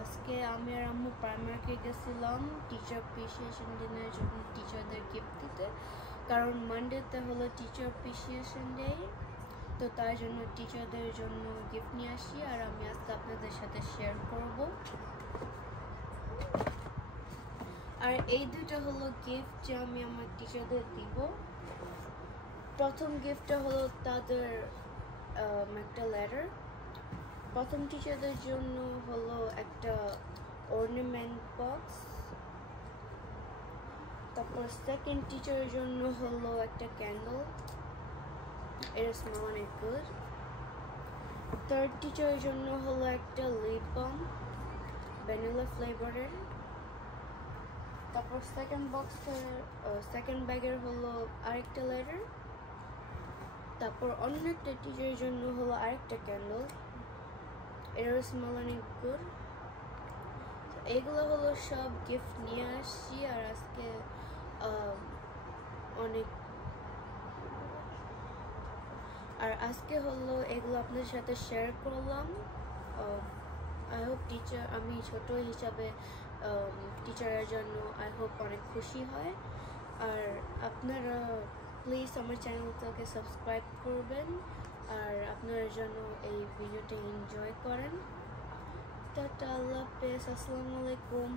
আজকে আমি আর আম্মু প্রাইমার্কে গেছিলাম টিচার অ্যাপ্রিসিয়েশন দিনের জন্য টিচারদের গিফট দিতে, কারণ মানডেতে হলো টিচার অ্যাপ্রিসিয়েশন ডে, তো তার জন্য টিচারদের জন্য গিফট নিয়ে আসি আর আমি আজকে আপনাদের সাথে শেয়ার করব। আর এই দুটো হলো গিফট যে আমি আমার টিচারদের দিব। প্রথম গিফটটা হলো তাদের একটা লেটার। প্রথম টিচারদের জন্য হলো একটা অর্নামেন্ট বক্স, তারপর সেকেন্ড টিচারের জন্য হলো একটা ক্যান্ডেল, এটা স্মেল অনেক গুড। থার্ড টিচারের জন্য হলো একটা লিপ বাম ভ্যানিলা ফ্লেভারের। তারপর সেকেন্ড ব্যাগের হলো আরেকটা লেটার। তারপর অন্য একটা টিচারের জন্য হলো আরেকটা ক্যান্ডেল, এটার স্মেল অনেক গুড। এগুলো হলো সব গিফট নিয়ে আসছি আর আজকে হলো এগুলো আপনাদের সাথে শেয়ার করলাম। আই হোপ আমি ছোট হিসাবে টিচারের জন্য আই হোপ অনেক খুশি হয়। আর আপনারা প্লিজ আমার চ্যানেলটাকে সাবস্ক্রাইব করবেন আর আপনার জন্য এই ভিডিওটা এনজয় করেন। টাটা, আল্লাহ হাফেজ, আসসালামু আলাইকুম।